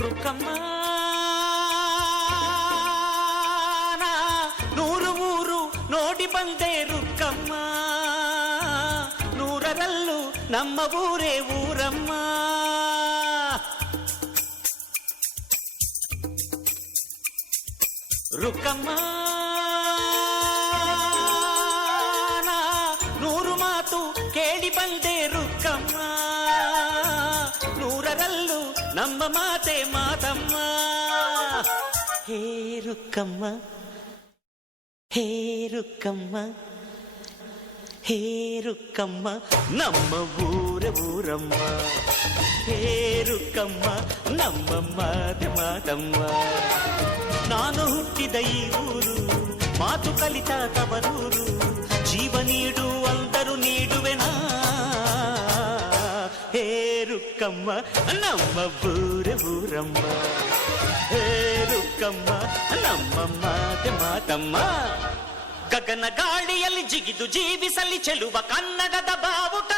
ರುಕ್ಕಮ್ಮ ನೂರು ಊರು ನೋಡಿ ಬಂದೆ ರುಕ್ಕಮ್ಮ, ನೂರರಲ್ಲೂ ನಮ್ಮ ಊರೇ ಊರಮ್ಮ. ರುಕ್ಕಮ್ಮ ನೂರು ಮಾತು ಕೇಳಿ ಬಂದೆ ರುಕ್ಕಮ್ಮ, ನೂರರಲ್ಲೂ ನಮ್ಮ ಮಾತೆ ಮಾತಮ್ಮ. ಹೇ ರುಕ್ಕಮ್ಮ, ಹೇ ರುಕ್ಕಮ್ಮ, ಹೇ ರುಕ್ಕಮ್ಮ, ನಮ್ಮ ಊರ ಊರಮ್ಮ. ಹೇ ರುಕ್ಕಮ್ಮ, ನಮ್ಮ ಮಾತೆ ಮಾತಮ್ಮ. ನಾನು ಹುಟ್ಟಿದ ಈ ಊರು, ಮಾತು ಕಲಿತ ತವರೂರು, ಜೀವ ನೀಡು ಅಂದರು ನೀಡುವೆನಾ. ಹೇ ರುಕ್ಕಮ್ಮ, ನಮ್ಮ ಊರ ಊರಮ್ಮ. ಹೇ ರುಕ್ಕಮ್ಮ, ನಮ್ಮ ಮಾತೆ ಮಾತಮ್ಮ. ಗಗನ ಗಾಳಿಯಲ್ಲಿ ಜಿಗಿದು ಜೀವಿಸಲಿ ಚೆಲುವ ಕನ್ನಡದ ಬಾವುಟ.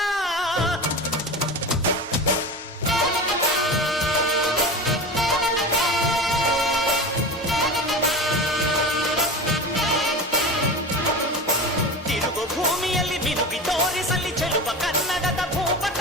ತಿರುಗು ಭೂಮಿಯಲ್ಲಿ ಮಿನುಗಿ ತೋರಿಸಲಿ ಚೆಲುವ ಕನ್ನಡದ ಭೂಪಟ.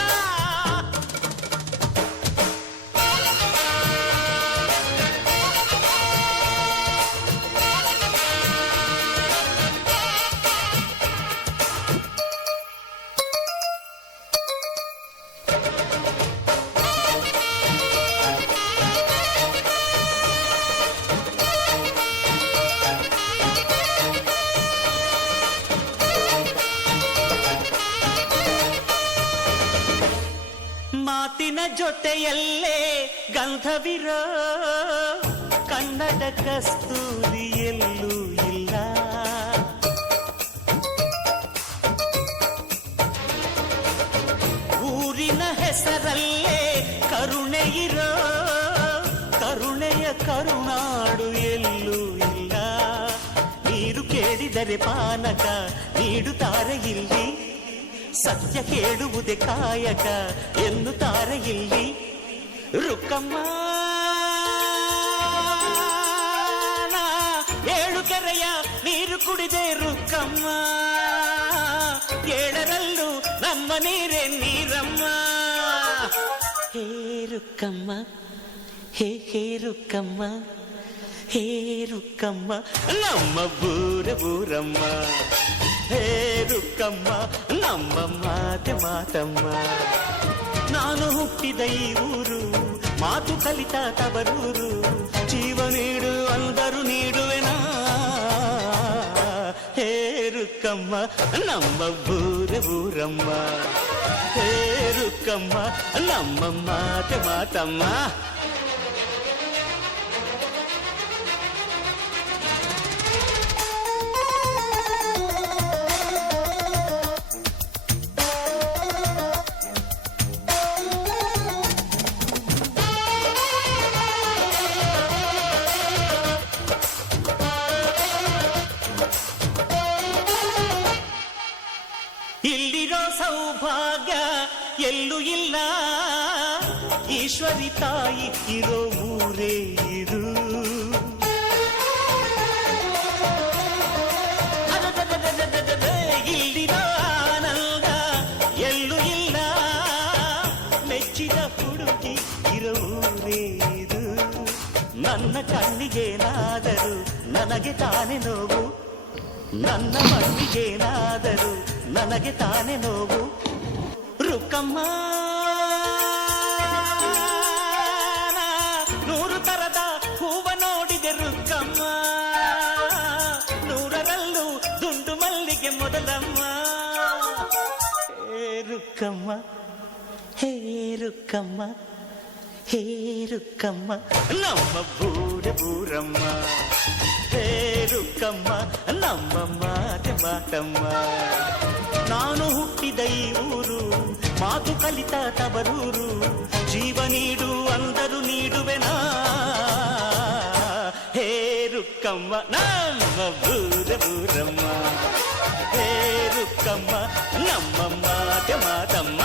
ಮಾತಿನ ಜೊತೆಯಲ್ಲೇ ಗಂಧವಿರೋ ಕನ್ನಡ ಕಸ್ತೂರಿ ಎಲ್ಲೂ ಇಲ್ಲ. ಊರಿನ ಹೆಸರಲ್ಲೇ ಕರುಣೆ ಇರೋ ಕರುಣೆಯ ಕರುನಾಡು ಎಲ್ಲೂ ಇಲ್ಲ. ನೀರು ಕೇಳಿದರೆ ಪಾನಕ ನೀಡುತ್ತಾರೆ ಇಲ್ಲಿ, ಸತ್ಯ ಕೇಳುವುದೇ ಕಾಯಕ ಎನ್ನುತ್ತಾರೆ ಇಲ್ಲಿ. ರುಕ್ಕಮ್ಮ ಏಳು ಕೆರೆಯ ನೀರು ಕುಡಿದೆ ರುಕ್ಕಮ್ಮ, ಏಳರಲ್ಲೂ ನಮ್ಮ ನೀರೇ ನೀರಮ್ಮ. ಹೇ ರುಕ್ಕಮ್ಮ, ಹೇ ಹೇ ರುಕ್ಕಮ್ಮ, ಹೇ ರುಕ್ಕಮ್ಮ, ನಮ್ಮ ಊರ ಊರಮ್ಮ. ಹೇ ರುಕ್ಕಮ್ಮ, ನಮ್ಮ ಮಾತೆ ಮಾತಮ್ಮ. ನಾನು ಹುಟ್ಟಿದ ಈ ಊರು, ಮಾತು ಕಲಿತ ತವರೂರು, ಜೀವ ನೀಡು ಅಂದರು ನೀಡುವೆನಾ. ಹೇ ರುಕ್ಕಮ್ಮ, ನಮ್ಮ ಊರ ಊರಮ್ಮ. ಹೇ ರುಕ್ಕಮ್ಮ, ನಮ್ಮ ಮಾತೆ ಮಾತಮ್ಮ. ಇಲ್ಲಿರೋ ಸೌಭಾಗ್ಯ ಎಲ್ಲೂ ಇಲ್ಲ, ಈಶ್ವರಿ ತಾಯಿ ಇರೋ ಊರೇ ಇದು. ಇಲ್ಲಿರೋ ಆನಂದ ಎಲ್ಲೂ ಇಲ್ಲ, ಮೆಚ್ಚಿದ ಹುಡುಗಿ ಇರೋ ಊರೇ ಇದು. ನನ್ನ ಕಣ್ಣಿಗೇನಾದರೂ ನನಗೆ ತಾನೇ ನೋವು, ನನ್ನ ಮಣ್ಣಿಗೇನಾದರೂ ನನಗೆ ತಾನೇ ನೋವು. ರುಕ್ಕಮ್ಮ ನೂರು ತರದ ಹೂವ ನೋಡಿದೆ ರುಕ್ಕಮ್ಮ, ನೂರರಲ್ಲೂ ದುಂಡು ಮಲ್ಲಿಗೆ ಮೊದಲಮ್ಮ. ಹೇ ರುಕ್ಕಮ್ಮ, ಹೇ ರುಕ್ಕಮ್ಮ, ಹೇ ರುಕ್ಕಮ್ಮ, ನಮ್ಮ ಊರ ಊರಮ್ಮ. ಹೇ ರುಕ್ಕಮ್ಮ, ನಮ್ಮ ಮಾತೆ ಮಾತಮ್ಮ. ನಾನು ಹುಟ್ಟಿದ ಈ ಊರು, ಮಾತು ಕಲಿತ ತವರೂರು, ಜೀವ ನೀಡು ಅಂದರು ನೀಡುವೆನಾ. ಹೇ ರುಕ್ಕಮ್ಮ, ನಮ್ಮ ಊರ ಊರಮ್ಮ. ಹೇ ರುಕ್ಕಮ್ಮ, ನಮ್ಮ ಮಾತೆ ಮಾತಮ್ಮ.